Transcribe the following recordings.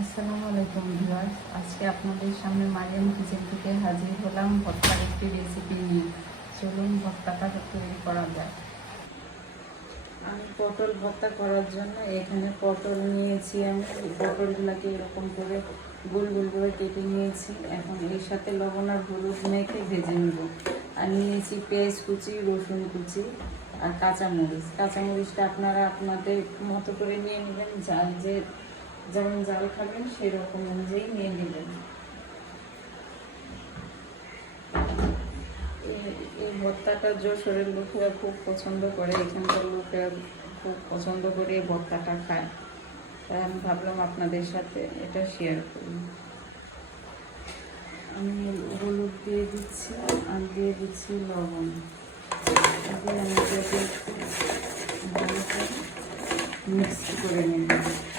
আসসালামু আলাইকুম ভিউয়ার্স। আজকে আপনাদের সামনে মারিয়াম কিচেন থেকে হাজির হলাম ভর্তার একটি রেসিপি নিয়ে। চলুন ভর্তাটা তৈরি করা যায় আমি পটল ভর্তা করার জন্য এখানে পটল নিয়েছি আমি। পটলগুলোকে এরকম করে গোল গোল করে কেটে নিয়েছি। এখন এর সাথে লবণ আর হলুদ মেখে ভেজে নেব। আর নিয়েছি পেঁয়াজ কুচি, রসুন কুচি আর কাঁচামরিচ। কাঁচামরিচটা আপনারা আপনাদের মতো করে নিয়ে নেবেন যা যে যেমন জাল খাবেন সেই রকম অনুযায়ী নিয়ে নেবেন। এই- এই ভর্তাটা যশোরের লোকেরা খুব পছন্দ করে এখানকার লোকেরা খুব পছন্দ করে এই ভর্তাটা খায়। তাই আমি ভাবলাম আপনাদের সাথে এটা শেয়ার করি। আমি হলুদ দিয়ে দিচ্ছি আর দিয়ে দিচ্ছি লবণ। দিয়ে আমি মিক্স করে নেব।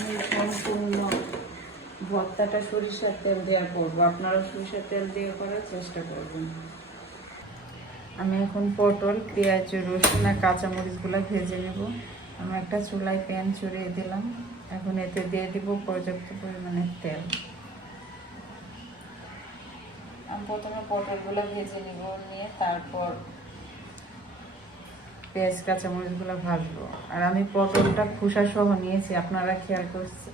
আমি সম্পূর্ণ ভর্তাটা সরিষার তেল দেওয়া করব। আপনারা সরিষার তেল দিয়ে করার চেষ্টা করবেন। আমি এখন পটল, পেঁয়াজ, রসুন আর কাঁচামরিচগুলো ভেজে নেব। আমি একটা চুলায় প্যান চড়িয়ে দিলাম। এখন এতে দিয়ে দিব পর্যাপ্ত পরিমাণে তেল। আমি প্রথমে পটলগুলো ভেজে নেব, নিয়ে তারপর পেঁয়াজ, কাঁচামরিচগুলো ভাজবো। আর আমি পটলটা খোসা সহ নিয়েছি, আপনারা খেয়াল করছে,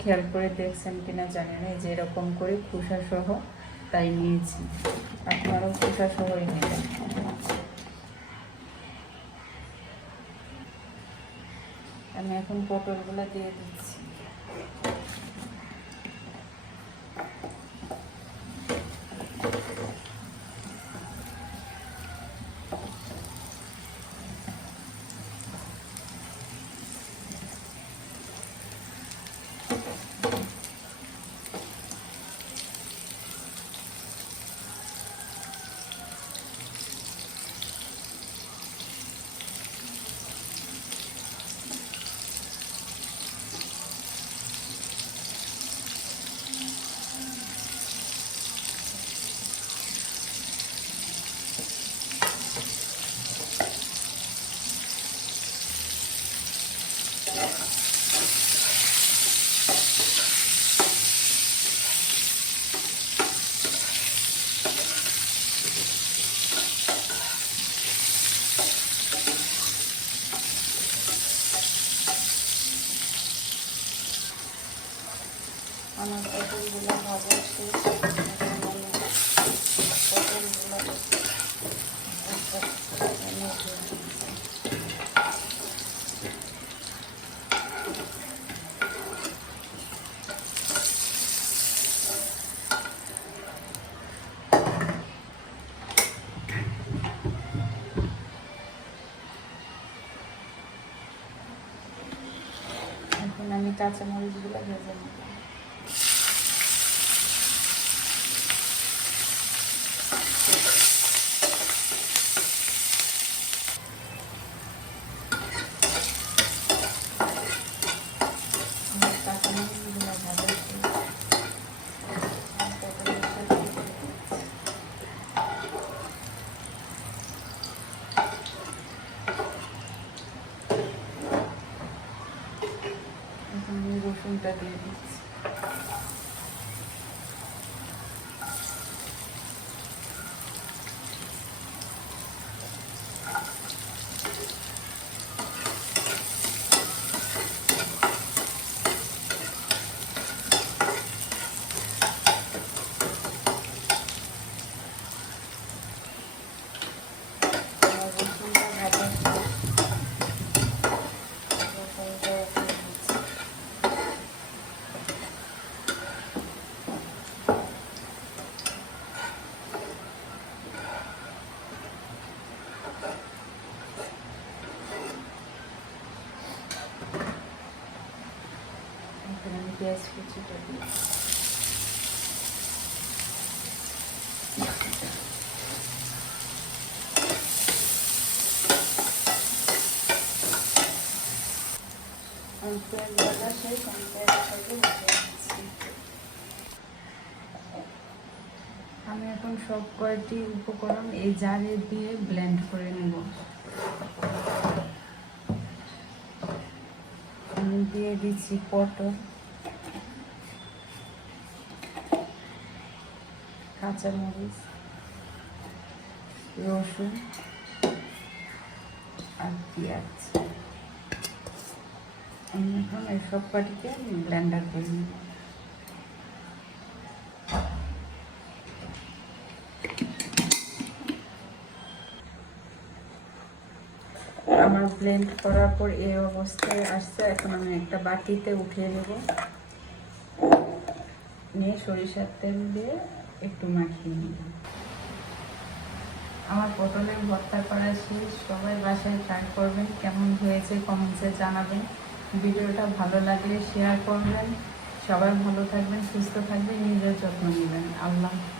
খেয়াল করে দেখছেন কিনা জানি না যে এরকম করে খোসা সহ তাই নিয়েছি। আপনারাও খোসা সহই নেবেন আমি এখন পটলগুলো দিয়ে দিচ্ছি। আমার পটলগুলো ভাজা শেষ আমি কাঁচামরিচগুলো ভেজে নেব আমার কাঁচামরিচগুলো ভাজা শেষ। আমি পটলের সাথে দিয়ে দিচ্ছি। এখন আমি রসুনটা দিয়ে দিচ্ছি আমার রসুনটা ভাজা শেষ। রসুনটা দিয়ে দিচ্ছি এখন আমি পেঁয়াজ কুচিটা আমি পেঁয়াজ আমি আমি এখন সব কয়টি উপকরণ এই জারে দিয়ে ব্লেন্ড করে নেব। আমি দিয়ে দিচ্ছি পটল। কাঁচামরিচ রসুন আর পেঁয়াজ আমি এখন এই সব কটিকে ব্লেন্ডার করে নেব আমার ব্লেন্ড করার পর এই অবস্থায় আসছে। এখন আমি একটা বাটিতে উঠিয়ে নেব। নিয়ে সরিষার তেল দিয়ে একটু মাখিয়ে নিলাম আমার পটলের ভর্তা করা শেষ। সবাই বাসায় ট্রাই করবেন, কেমন হয়েছে কমেন্টসে জানাবেন। ভিডিওটা ভালো লাগলে শেয়ার করবেন। সবাই ভালো থাকবেন, সুস্থ থাকবেন, নিজের যত্ন নেবেন। আল্লাহ।